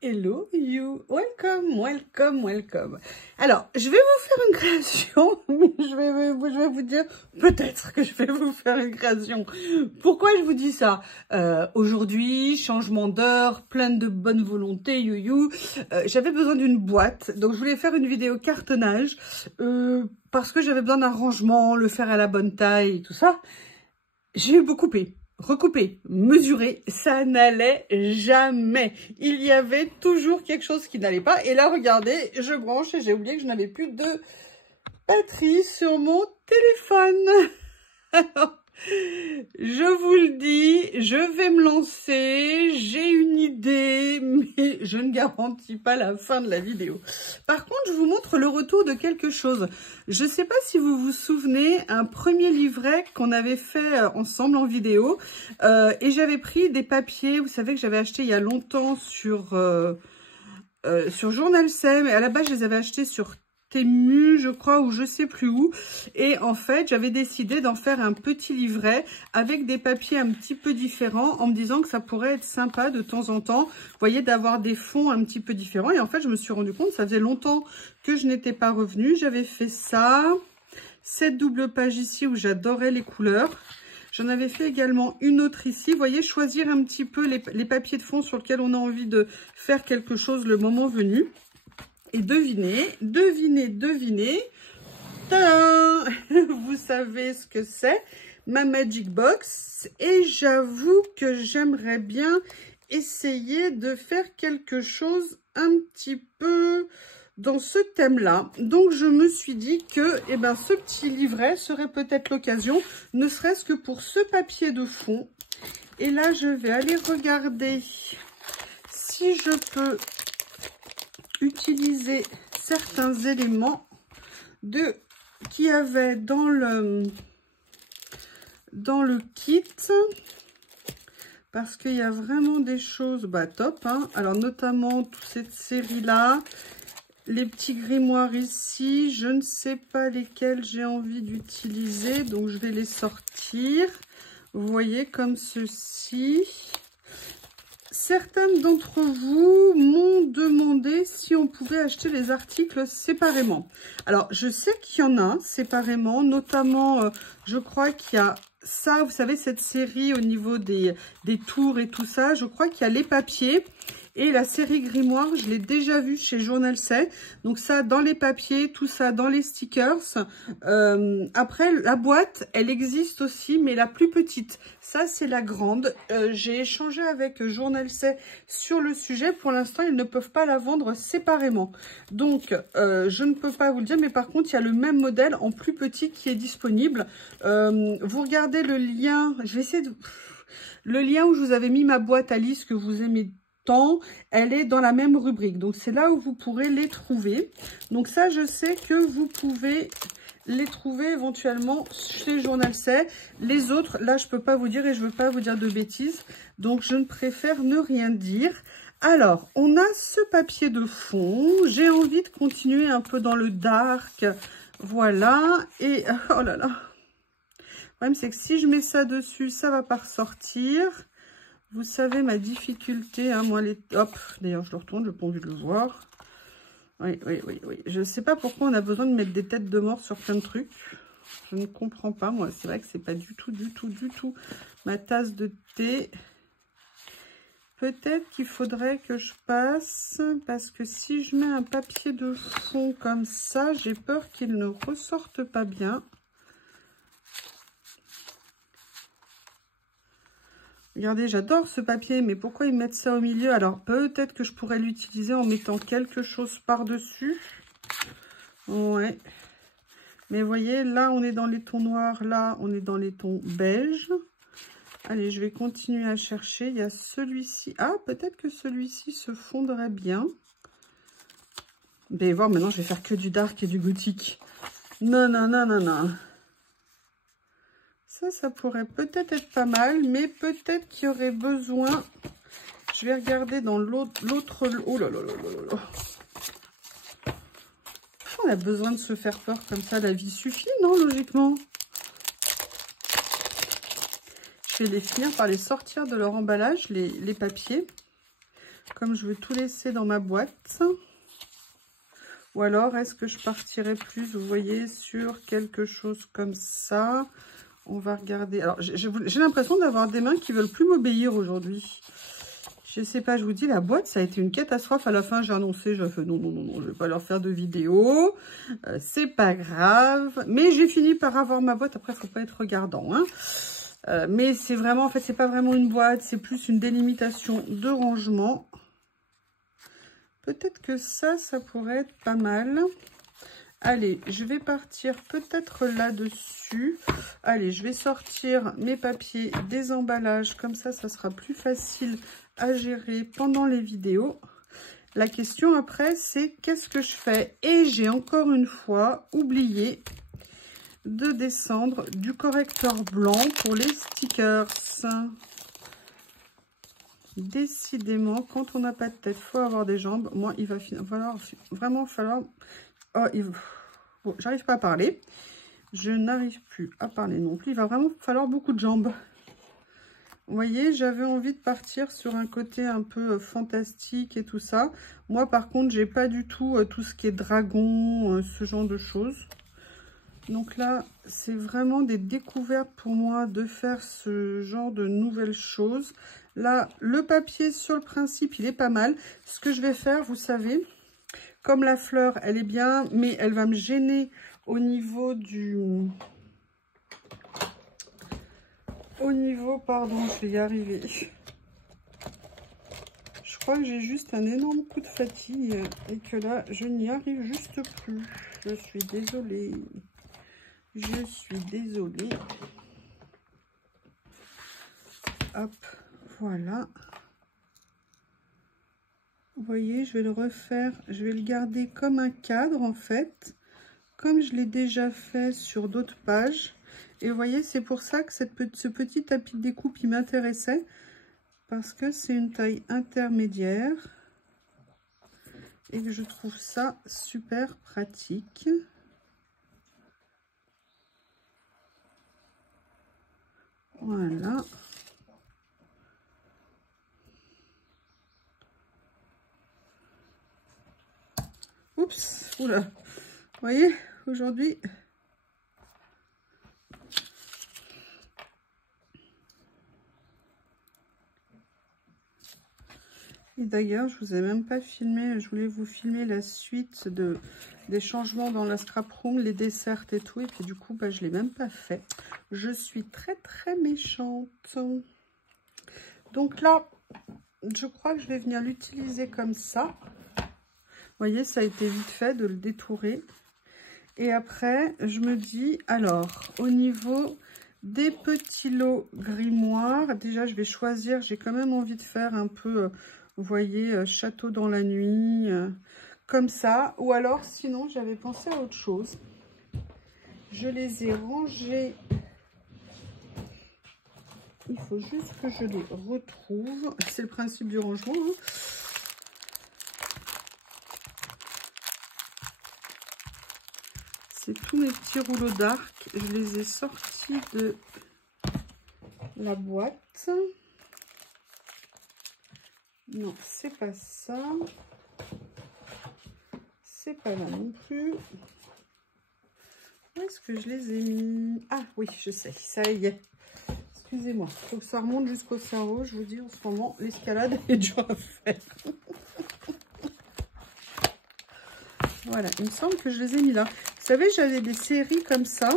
Hello you, welcome, welcome, welcome. Alors, je vais vous faire une création, mais je vais vous dire peut-être que je vais vous faire une création. Pourquoi je vous dis ça? Aujourd'hui, changement d'heure, pleine de bonne volonté, you. J'avais besoin d'une boîte, donc je voulais faire une vidéo cartonnage parce que j'avais besoin d'un rangement, le faire à la bonne taille et tout ça. J'ai eu beau couper. Recouper, mesurer, ça n'allait jamais. Il y avait toujours quelque chose qui n'allait pas. Et là, regardez, je branche et j'ai oublié que je n'avais plus de batterie sur mon téléphone. Alors, je vous le dis, je vais me lancer. J'ai une idée, mais je ne garantis pas la fin de la vidéo. Par contre, je vous montre le retour de quelque chose. Je ne sais pas si vous vous souvenez, un premier livret qu'on avait fait ensemble en vidéo. Et j'avais pris des papiers, vous savez que j'avais acheté il y a longtemps sur Journal C, mais à la base, je les avais achetés sur Temu, je crois, ou je sais plus où. Et en fait, j'avais décidé d'en faire un petit livret avec des papiers un petit peu différents en me disant que ça pourrait être sympa de temps en temps, vous voyez, d'avoir des fonds un petit peu différents. Et en fait, je me suis rendu compte, ça faisait longtemps que je n'étais pas revenue. J'avais fait ça, cette double page ici où j'adorais les couleurs. J'en avais fait également une autre ici. Vous voyez, choisir un petit peu les papiers de fond sur lesquels on a envie de faire quelque chose le moment venu. Et devinez, tadam, vous savez ce que c'est, ma Magic Box. Et j'avoue que j'aimerais bien essayer de faire quelque chose un petit peu dans ce thème-là. Donc, je me suis dit que ce petit livret serait peut-être l'occasion, ne serait-ce que pour ce papier de fond. Et là, je vais aller regarder si je peux utiliser certains éléments qu'il y avait dans le kit, parce qu'il y a vraiment des choses top, hein. Alors notamment toute cette série là, les petits grimoires ici, je ne sais pas lesquels j'ai envie d'utiliser, donc je vais les sortir, vous voyez, comme ceci. Certaines d'entre vous m'ont demandé si on pouvait acheter les articles séparément. Alors, je sais qu'il y en a séparément, notamment, je crois qu'il y a ça, vous savez, cette série au niveau des tours et tout ça. Je crois qu'il y a les papiers et la série grimoire, je l'ai déjà vue chez Journal C. Donc ça, dans les papiers, tout ça, dans les stickers. Après, la boîte, elle existe aussi, mais la plus petite. Ça, c'est la grande. J'ai échangé avec Journal C sur le sujet. Pour l'instant, ils ne peuvent pas la vendre séparément. Donc, je ne peux pas vous le dire, mais par contre, il y a le même modèle en plus petit qui est disponible. Vous regardez le lien, je vais essayer de... Le lien où je vous avais mis ma boîte à Alice que vous aimez tant, elle est dans la même rubrique. Donc, c'est là où vous pourrez les trouver. Donc, ça, je sais que vous pouvez les trouver éventuellement chez Journal C. Les autres, là, je peux pas vous dire et je veux pas vous dire de bêtises. Donc, je ne préfère ne rien dire. Alors, on a ce papier de fond. J'ai envie de continuer un peu dans le dark. Voilà. Et, oh là là. Le problème, c'est que si je mets ça dessus, ça va pas ressortir. Vous savez ma difficulté, hein, moi, hop, d'ailleurs, je le retourne, je n'ai pas envie de le voir. Oui. Je ne sais pas pourquoi on a besoin de mettre des têtes de mort sur plein de trucs. Je ne comprends pas, moi. C'est vrai que c'est pas du tout ma tasse de thé. Peut-être qu'il faudrait que je passe, parce que si je mets un papier de fond comme ça, j'ai peur qu'il ne ressorte pas bien. Regardez, j'adore ce papier, mais pourquoi ils mettent ça au milieu? Alors, peut-être que je pourrais l'utiliser en mettant quelque chose par-dessus. Ouais. Mais vous voyez, là, on est dans les tons noirs. Là, on est dans les tons beige. Allez, je vais continuer à chercher. Il y a celui-ci. Ah, peut-être que celui-ci se fondrait bien. Vous allez voir, maintenant, je vais faire que du dark et du gothique. Non. Ça pourrait peut-être être pas mal, mais peut-être qu'il y aurait besoin... Je vais regarder dans l'autre... Oh là là. On a besoin de se faire peur comme ça, la vie suffit, non, logiquement? Je vais les finir par les sortir de leur emballage, les papiers. comme je veux tout laisser dans ma boîte. Ou alors, est-ce que je partirais plus, vous voyez, sur quelque chose comme ça? On va regarder. Alors, j'ai l'impression d'avoir des mains qui veulent plus m'obéir aujourd'hui. Je sais pas, je vous dis, la boîte, ça a été une catastrophe. À la fin, j'ai annoncé, j'ai fait non, je vais pas leur faire de vidéo. C'est pas grave. Mais j'ai fini par avoir ma boîte. Après, il faut pas être regardant, hein. Mais c'est vraiment, en fait, c'est pas vraiment une boîte. C'est plus une délimitation de rangement. Peut-être que ça pourrait être pas mal. Allez, je vais partir peut-être là-dessus. Allez, je vais sortir mes papiers des emballages. Comme ça sera plus facile à gérer pendant les vidéos. La question après, c'est qu'est-ce que je fais? Et j'ai encore une fois oublié de descendre du correcteur blanc pour les stickers. Décidément, quand on n'a pas de tête, il faut avoir des jambes. Moi, il va vraiment falloir... Oh, bon, j'arrive pas à parler. Je n'arrive plus à parler non plus. Il va vraiment falloir beaucoup de jambes. Vous voyez, j'avais envie de partir sur un côté un peu fantastique et tout ça. Moi, par contre, j'ai pas du tout tout ce qui est dragon, ce genre de choses. Donc là, c'est vraiment des découvertes pour moi de faire ce genre de nouvelles choses. Là, le papier, sur le principe, il est pas mal. Ce que je vais faire, vous savez, comme la fleur, elle est bien, mais elle va me gêner au niveau du... pardon, je vais y arriver. Je crois que j'ai juste un énorme coup de fatigue et que là, je n'y arrive juste plus. Je suis désolée. Je suis désolée. Hop, voilà. Vous voyez, je vais le refaire. Je vais le garder comme un cadre, en fait. Comme je l'ai déjà fait sur d'autres pages. Et vous voyez, c'est pour ça que ce petit tapis de découpe, il m'intéressait. Parce que c'est une taille intermédiaire. Et que je trouve ça super pratique. Voilà. Oups, oula. Vous voyez, aujourd'hui... Et d'ailleurs, je vous ai même pas filmé, je voulais vous filmer la suite des changements dans la scrap room, les desserts et tout. Et puis du coup, bah, je l'ai même pas fait. Je suis très très méchante. Donc là, je crois que je vais venir l'utiliser comme ça. Vous voyez, ça a été vite fait de le détourer. Et après, je me dis, alors, au niveau des petits lots grimoires, déjà, je vais choisir, j'ai quand même envie de faire un peu... Vous voyez, château dans la nuit, comme ça. Ou alors, sinon, j'avais pensé à autre chose. Je les ai rangés. Il faut juste que je les retrouve. C'est le principe du rangement. Hein. C'est tous mes petits rouleaux d'arc. Je les ai sortis de la boîte. Non, c'est pas ça. C'est pas là non plus. Où est-ce que je les ai mis? Ah oui, je sais, ça y est. Excusez-moi, il faut que ça remonte jusqu'au cerveau. Je vous dis, en ce moment, l'escalade est dure à faire. Voilà, il me semble que je les ai mis là. Vous savez, j'avais des séries comme ça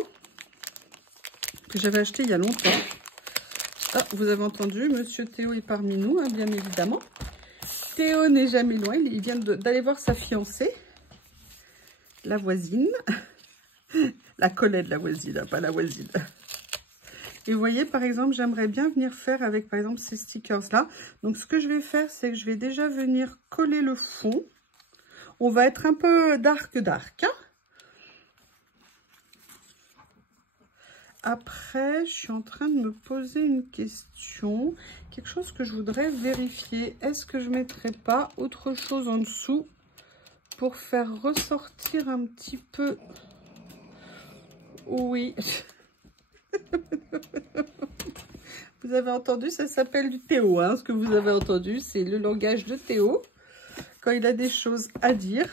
que j'avais achetées il y a longtemps. Ah, vous avez entendu, Monsieur Théo est parmi nous, hein, bien évidemment. Théo n'est jamais loin, il vient d'aller voir sa fiancée, la voisine. La collègue de la voisine, pas la voisine. Et vous voyez, par exemple, j'aimerais bien venir faire avec, par exemple, ces stickers-là. Donc, ce que je vais faire, c'est que je vais déjà venir coller le fond. On va être un peu dark, hein. Après, je suis en train de me poser une question. Quelque chose que je voudrais vérifier. Est-ce que je ne mettrais pas autre chose en dessous pour faire ressortir un petit peu... Oui. Vous avez entendu, ça s'appelle du Théo. Hein, ce que vous avez entendu, c'est le langage de Théo. Quand il a des choses à dire.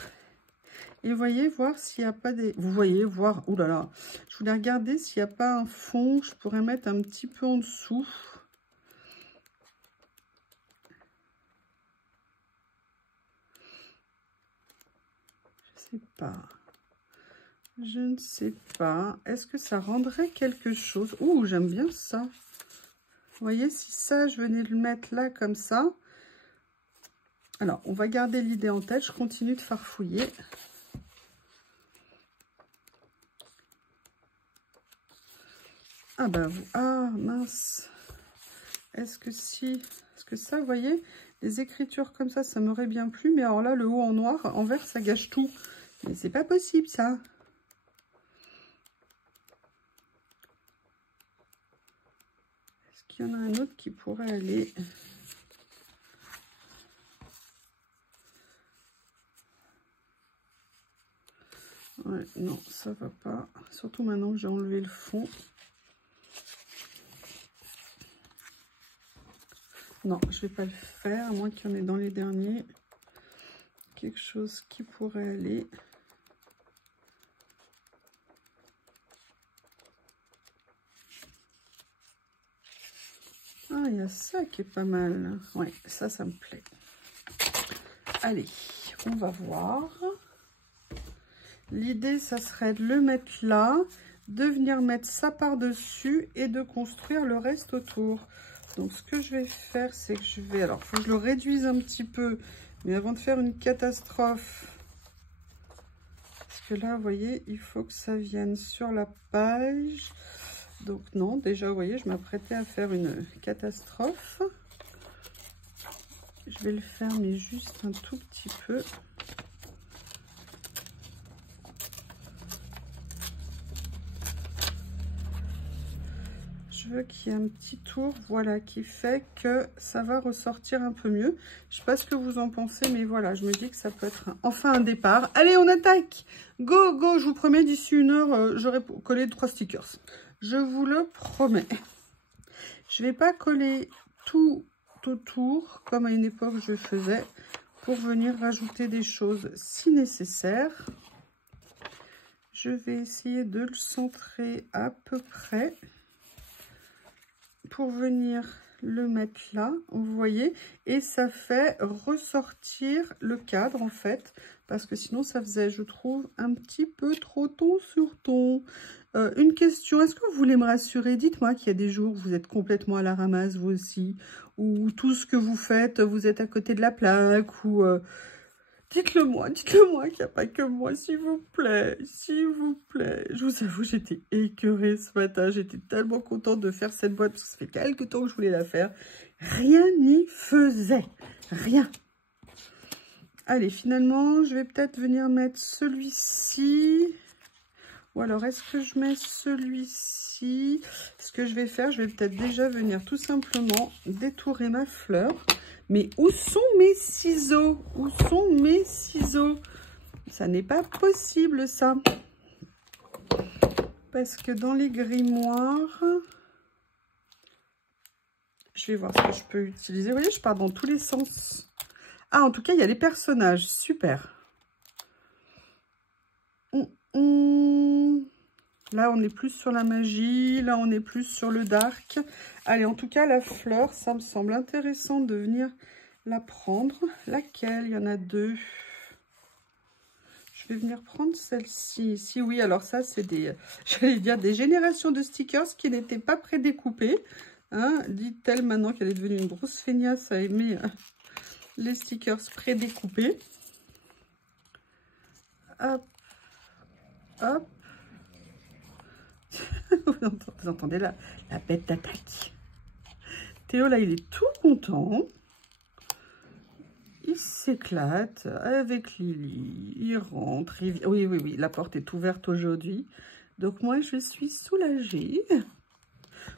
Et voyez, voir s'il n'y a pas des... Vous voyez, voir... Ouh là là. Je voulais regarder s'il n'y a pas un fond. Je pourrais mettre un petit peu en dessous. Je ne sais pas. Je ne sais pas. Est-ce que ça rendrait quelque chose? Ouh, j'aime bien ça. Vous voyez, si ça, je venais le mettre là, comme ça. Alors, on va garder l'idée en tête. Je continue de farfouiller. Ah ben, ah mince. Est-ce que ça, vous voyez, les écritures comme ça m'aurait bien plu. Mais alors là, le haut en noir, en vert, ça gâche tout. Mais c'est pas possible, ça. Est-ce qu'il y en a un autre qui pourrait aller? Ouais, non, ça va pas. Surtout maintenant que j'ai enlevé le fond. Non, je vais pas le faire, à moins qu'il y en ait dans les derniers. Quelque chose qui pourrait aller. Ah, il y a ça qui est pas mal. Ouais, ça me plaît. Allez, on va voir. L'idée, ça serait de le mettre là, de venir mettre ça par-dessus et de construire le reste autour. Donc, ce que je vais faire, c'est que je vais... Alors, il faut que je le réduise un petit peu. Mais avant de faire une catastrophe... Parce que là, vous voyez, il faut que ça vienne sur la page. Donc, non, déjà, vous voyez, je m'apprêtais à faire une catastrophe. Je vais le faire, mais juste un tout petit peu. Je veux qu'il y ait un petit tour, voilà, qui fait que ça va ressortir un peu mieux. Je ne sais pas ce que vous en pensez, mais voilà, je me dis que ça peut être enfin un départ. Allez, on attaque! Go, go! Je vous promets, d'ici 1 heure, j'aurai collé 3 stickers. Je vous le promets. Je ne vais pas coller tout autour, comme à une époque je faisais, pour venir rajouter des choses si nécessaire. Je vais essayer de le centrer à peu près. Pour venir le mettre là, vous voyez, et ça fait ressortir le cadre en fait, parce que sinon ça faisait, je trouve, un petit peu trop ton sur ton. Une question, est-ce que vous voulez me rassurer? Dites-moi qu'il y a des jours où vous êtes complètement à la ramasse, vous aussi, ou tout ce que vous faites, vous êtes à côté de la plaque, ou... dites-le moi qu'il n'y a pas que moi, s'il vous plaît, s'il vous plaît. Je vous avoue, j'étais écœurée ce matin, j'étais tellement contente de faire cette boîte, parce que ça fait quelques temps que je voulais la faire. Rien n'y faisait, rien. Allez, finalement, je vais peut-être venir mettre celui-ci. Ou alors, est-ce que je mets celui-ci? Ce que je vais faire, je vais peut-être déjà venir tout simplement détourer ma fleur. Mais où sont mes ciseaux? Où sont mes ciseaux? Ça n'est pas possible, ça. Parce que dans les grimoires, je vais voir ce que je peux utiliser. Vous voyez, je pars dans tous les sens. Ah, en tout cas, il y a les personnages. Super. Là, on est plus sur la magie. Là, on est plus sur le dark. Allez, en tout cas, la fleur, ça me semble intéressant de venir la prendre. Laquelle? Il y en a 2. Je vais venir prendre celle-ci. Si oui, alors ça, c'est des, j'allais dire, des générations de stickers qui n'étaient pas prédécoupés. Hein, dit-elle maintenant qu'elle est devenue une grosse feignasse à aimer les stickers prédécoupés. Hop, hop. Vous entendez la bête d'attaque. Théo, là, il est tout content. Il s'éclate avec Lily. Il rentre. Oui, oui, oui. La porte est ouverte aujourd'hui. Donc, moi, je suis soulagée.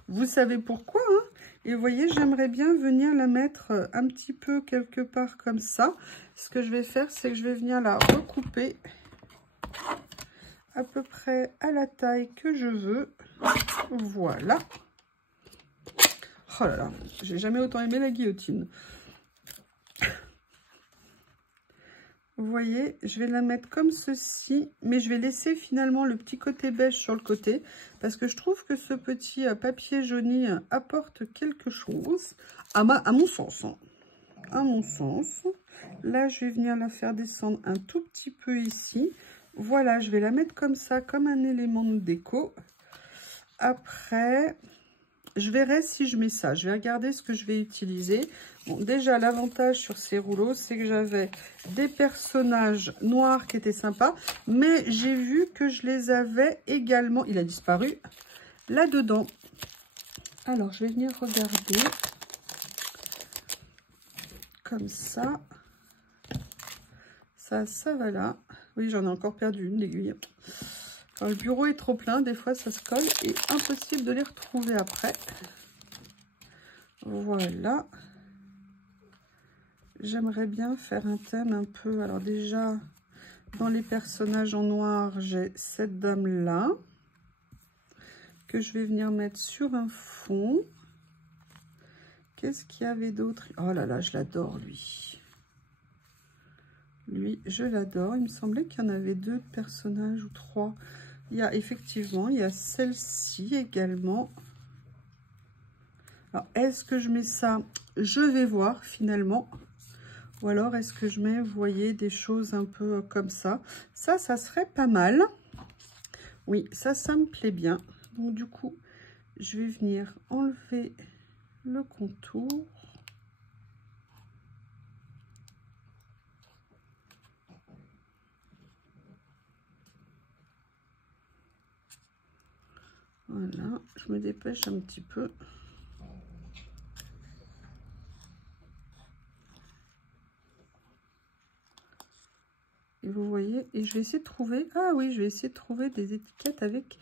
Vous savez pourquoi, hein? Et vous voyez, j'aimerais bien venir la mettre un petit peu quelque part comme ça. Ce que je vais faire, c'est que je vais venir la recouper à peu près à la taille que je veux. Voilà. Oh là là, j'ai jamais autant aimé la guillotine. Vous voyez, je vais la mettre comme ceci, mais je vais laisser finalement le petit côté beige sur le côté, parce que je trouve que ce petit papier jauni apporte quelque chose, à mon sens. Hein. À mon sens. Là, je vais venir la faire descendre un tout petit peu ici. Voilà, je vais la mettre comme ça, comme un élément de déco. Après, je verrai si je mets ça. Je vais regarder ce que je vais utiliser. Bon, déjà, l'avantage sur ces rouleaux, c'est que j'avais des personnages noirs qui étaient sympas. Mais j'ai vu que je les avais également... Il a disparu là-dedans. Alors, je vais venir regarder. Comme ça. Ça va là. Oui, j'en ai encore perdu une, l'aiguille. Quand le bureau est trop plein, des fois, ça se colle et impossible de les retrouver après. Voilà. J'aimerais bien faire un thème un peu... Alors déjà, dans les personnages en noir, j'ai cette dame-là que je vais venir mettre sur un fond. Qu'est-ce qu'il y avait d'autre? Oh là là, je l'adore, lui. Lui, je l'adore. Il me semblait qu'il y en avait 2 personnages ou 3. Il y a effectivement, il y a celle-ci également. Alors, est-ce que je mets ça? Je vais voir finalement. Ou alors, est-ce que je mets, vous voyez, des choses un peu comme ça? Ça serait pas mal. Oui, ça me plaît bien. Donc, du coup, je vais venir enlever le contour. Voilà, je me dépêche un petit peu. Et vous voyez, et je vais essayer de trouver, ah oui, je vais essayer de trouver des étiquettes avec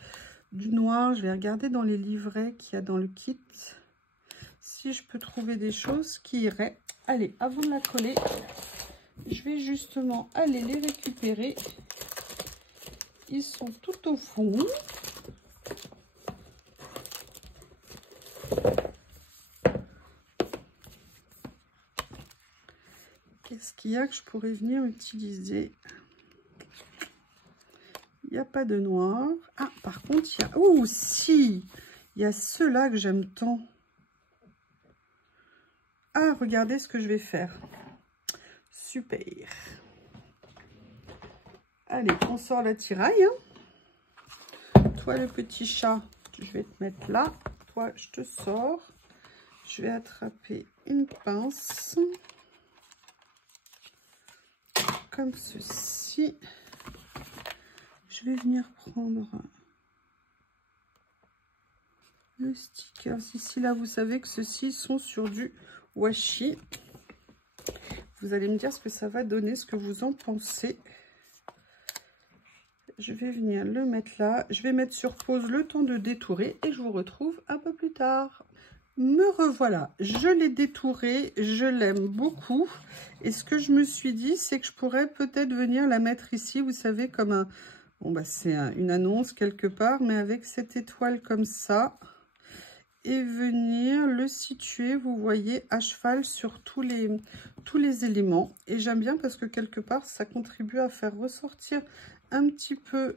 du noir. Je vais regarder dans les livrets qu'il y a dans le kit, si je peux trouver des choses qui iraient. Allez, avant de la coller, je vais justement aller les récupérer. Ils sont tout au fond. Qu'est-ce qu'il y a que je pourrais venir utiliser? Il n'y a pas de noir. Ah, par contre, il y a... Oh, si! Il y a ceux-là que j'aime tant. Ah, regardez ce que je vais faire. Super. Allez, on sort la tiraille. Hein. Toi, le petit chat, je vais te mettre là. Toi, je te sors. Je vais attraper une pince. Comme ceci. Je vais venir prendre le sticker ici. Là, vous savez que ceux-ci sont sur du washi. Vous allez me dire ce que ça va donner, ce que vous en pensez. Je vais venir le mettre là. Je vais mettre sur pause le temps de détourer et je vous retrouve un peu plus tard. Me revoilà. Je l'ai détouré. Je l'aime beaucoup. Et ce que je me suis dit, c'est que je pourrais peut-être venir la mettre ici. Vous savez, comme un... Bon, bah, c'est une annonce quelque part, mais avec cette étoile comme ça. Et venir le situer, vous voyez, à cheval sur tous les éléments. Et j'aime bien parce que quelque part, ça contribue à faire ressortir un petit peu...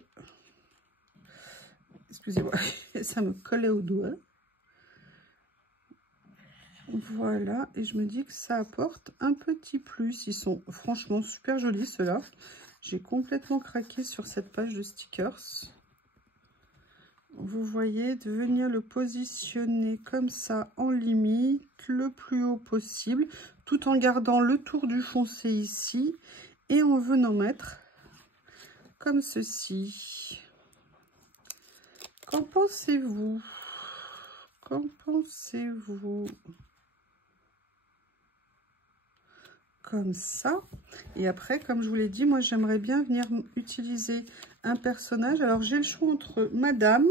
Excusez-moi, ça me collait au doigt. Voilà, et je me dis que ça apporte un petit plus. Ils sont franchement super jolis, ceux-là. J'ai complètement craqué sur cette page de stickers. Vous voyez, de venir le positionner comme ça en limite, le plus haut possible, tout en gardant le tour du foncé ici et en venant mettre comme ceci. Qu'en pensez-vous? Qu'en pensez-vous? Comme ça. Et après, comme je vous l'ai dit, moi j'aimerais bien venir utiliser un personnage. Alors j'ai le choix entre Madame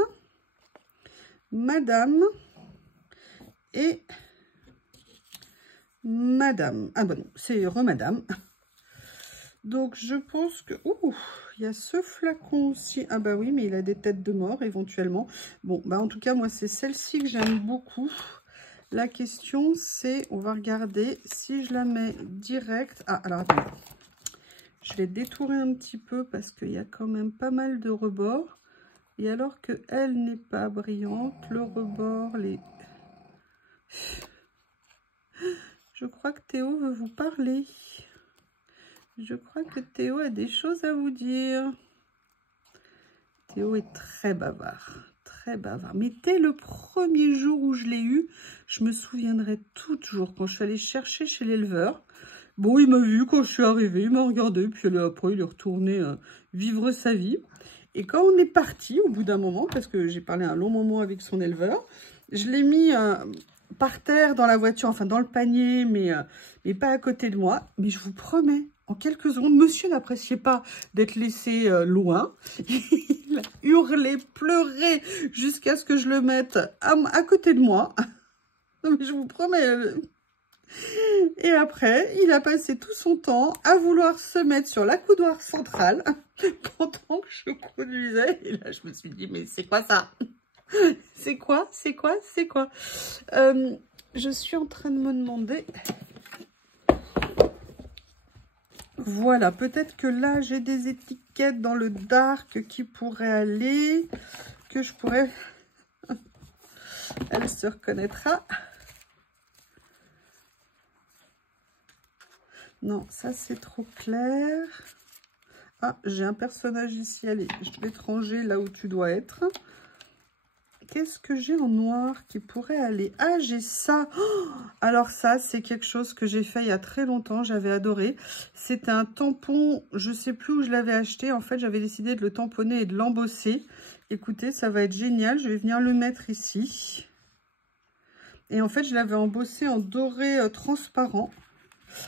et Madame. Ah bon, non, c'est Remadame. Donc je pense que... Ouh, il y a ce flacon aussi. Ah bah oui, mais il a des têtes de mort éventuellement. Bon, bah en tout cas, moi c'est celle-ci que j'aime beaucoup. La question, c'est, on va regarder si je la mets direct. Ah, alors attendez. Je vais détourer un petit peu parce qu'il y a quand même pas mal de rebords. Et alors qu'elle n'est pas brillante, le rebord, les... Je crois que Théo veut vous parler. Je crois que Théo a des choses à vous dire. Théo est très bavard. Très bavard. Mais dès le premier jour où je l'ai eu, je me souviendrai toujours quand je suis allée chercher chez l'éleveur. Bon, il m'a vu quand je suis arrivée, il m'a regardé, puis après il est retourné vivre sa vie. Et quand on est parti, au bout d'un moment, parce que j'ai parlé un long moment avec son éleveur, je l'ai mis par terre dans la voiture, enfin dans le panier, mais pas à côté de moi. Mais je vous promets, en quelques secondes, monsieur n'appréciait pas d'être laissé loin. Il a hurlé, pleuré, jusqu'à ce que je le mette à côté de moi. Non, mais je vous promets... Et après, il a passé tout son temps à vouloir se mettre sur l'accoudoir central pendant que je conduisais. Et là, je me suis dit, mais c'est quoi ça? C'est quoi? C'est quoi? C'est quoi? Je suis en train de me demander... Voilà, peut-être que là, j'ai des étiquettes dans le dark qui pourraient aller, que je pourrais... Elle se reconnaîtra. Non, ça c'est trop clair. Ah, j'ai un personnage ici. Allez, je vais te ranger là où tu dois être. Qu'est-ce que j'ai en noir qui pourrait aller? Ah, j'ai ça. Oh, alors ça, c'est quelque chose que j'ai fait il y a très longtemps. J'avais adoré. C'est un tampon. Je sais plus où je l'avais acheté. En fait, j'avais décidé de le tamponner et de l'embosser. Écoutez, ça va être génial. Je vais venir le mettre ici. Et en fait, je l'avais embossé en doré transparent.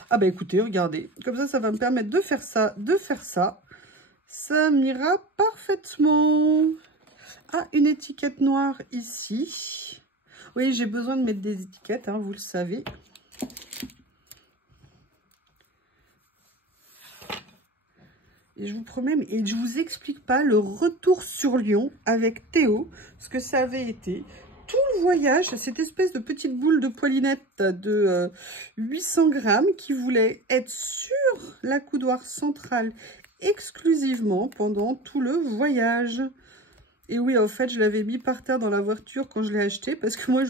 Ah bah écoutez, regardez, comme ça va me permettre de faire ça, Ça m'ira parfaitement. Ah, une étiquette noire ici. Oui, j'ai besoin de mettre des étiquettes, hein, vous le savez. Et je vous promets, et je vous explique pas le retour sur Lyon avec Théo, ce que ça avait été. Tout le voyage, cette espèce de petite boule de poilinette de 800 grammes qui voulait être sur l'accoudoir central exclusivement pendant tout le voyage. Et oui, en fait, je l'avais mis par terre dans la voiture quand je l'ai acheté parce que moi,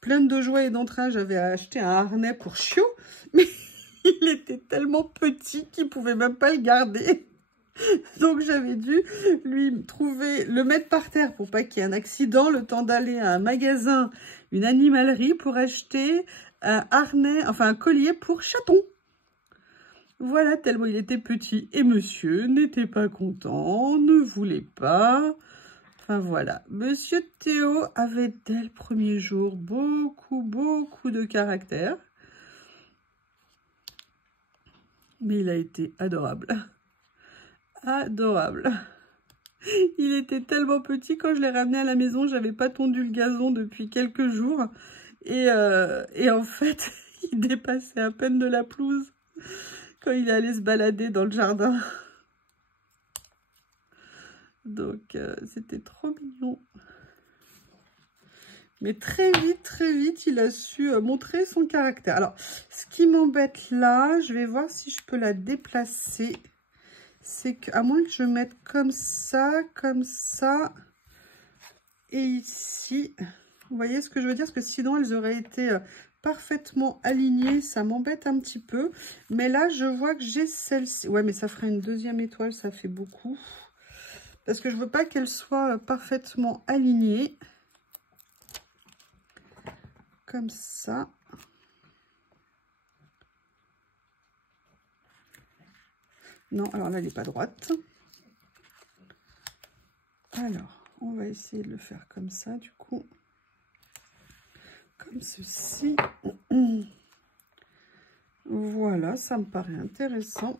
pleine de joie et d'entrain, j'avais acheté un harnais pour chiot, mais il était tellement petit qu'il ne pouvait même pas le garder. Donc j'avais dû le mettre par terre pour pas qu'il y ait un accident, le temps d'aller à un magasin, une animalerie pour acheter un harnais, enfin un collier pour chaton. Voilà, tellement il était petit. Et monsieur n'était pas content, ne voulait pas. Enfin voilà, monsieur Théo avait dès le premier jour beaucoup de caractère. Mais il a été adorable. Adorable. Il était tellement petit, quand je l'ai ramené à la maison, j'avais pas tondu le gazon depuis quelques jours. Et en fait, il dépassait à peine de la pelouse quand il allait se balader dans le jardin. Donc, c'était trop mignon. Mais très vite, il a su montrer son caractère. Alors, ce qui m'embête là, je vais voir si je peux la déplacer. C'est qu'à moins que je mette comme ça, et ici, vous voyez ce que je veux dire? Parce que sinon, elles auraient été parfaitement alignées, ça m'embête un petit peu. Mais là, je vois que j'ai celle-ci. Ouais, mais ça ferait une deuxième étoile, ça fait beaucoup. Parce que je veux pas qu'elle soit parfaitement alignée. Comme ça. Non, alors là, elle n'est pas droite. Alors, on va essayer de le faire comme ça, du coup. Comme ceci. Voilà, ça me paraît intéressant.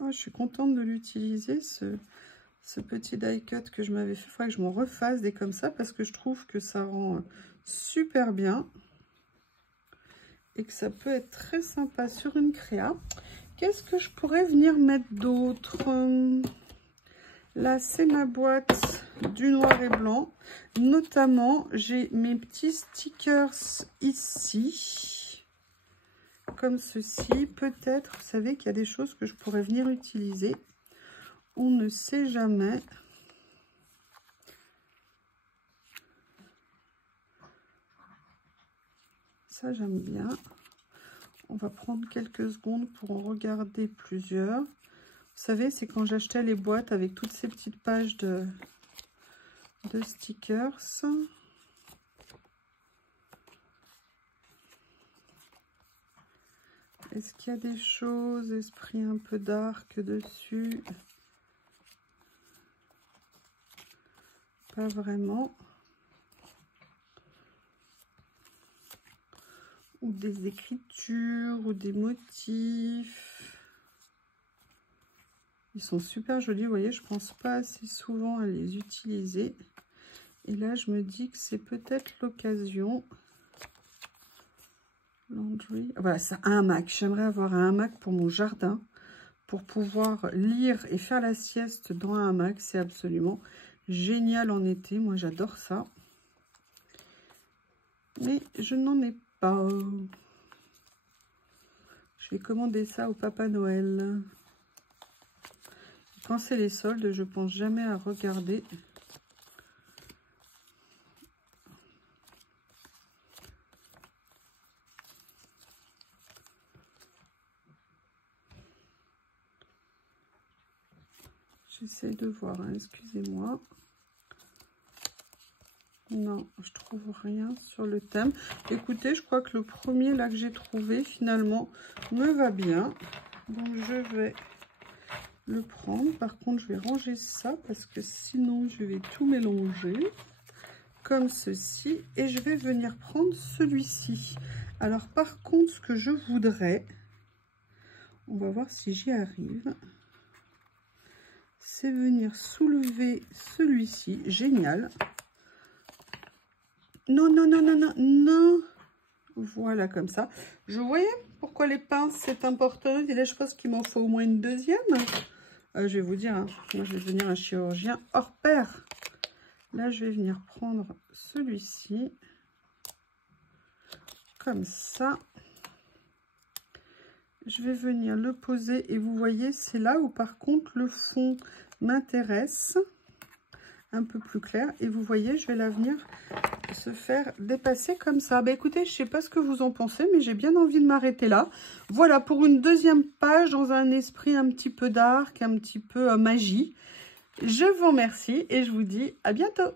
Oh, je suis contente de l'utiliser, ce petit die cut que je m'avais fait. Il faudrait que je m'en refasse des comme ça, parce que je trouve que ça rend super bien. Et que ça peut être très sympa sur une créa. Qu'est-ce que je pourrais venir mettre d'autre? Là, c'est ma boîte du noir et blanc. Notamment, j'ai mes petits stickers ici, comme ceci. Peut-être, vous savez qu'il y a des choses que je pourrais venir utiliser. On ne sait jamais. Ça, j'aime bien. On va prendre quelques secondes pour en regarder plusieurs. Vous savez, c'est quand j'achetais les boîtes avec toutes ces petites pages de stickers. Est-ce qu'il y a des choses, esprit un peu dark dessus? Pas vraiment. Ou des écritures, ou des motifs. Ils sont super jolis, vous voyez, je pense pas assez souvent à les utiliser. Et là, je me dis que c'est peut-être l'occasion. Laundry. Voilà, c'est un hamac. J'aimerais avoir un hamac pour mon jardin, pour pouvoir lire et faire la sieste dans un hamac. C'est absolument génial en été. Moi, j'adore ça. Mais je n'en ai pas. Je vais commander ça au Papa Noël. Quand c'est les soldes, je pense jamais à regarder. J'essaie de voir, hein, excusez-moi. Non, je trouve rien sur le thème. Écoutez, je crois que le premier là que j'ai trouvé finalement me va bien. Donc je vais le prendre. Par contre, je vais ranger ça parce que sinon je vais tout mélanger comme ceci. Et je vais venir prendre celui-ci. Alors par contre, ce que je voudrais, on va voir si j'y arrive, c'est venir soulever celui-ci. Génial. Non, non, non, non, non, non. Voilà, comme ça. Je voyais pourquoi les pinces, c'est important. Et là, je pense qu'il m'en faut au moins une deuxième. Je vais vous dire, hein, moi, je vais devenir un chirurgien hors pair. Là, je vais venir prendre celui-ci. Comme ça. Je vais venir le poser. Et vous voyez, c'est là où, par contre, le fond m'intéresse. Un peu plus clair. Et vous voyez, je vais la venir se faire dépasser comme ça. Bah écoutez, je sais pas ce que vous en pensez, mais j'ai bien envie de m'arrêter là. Voilà, pour une deuxième page dans un esprit un petit peu dark, un petit peu magie. Je vous remercie et je vous dis à bientôt.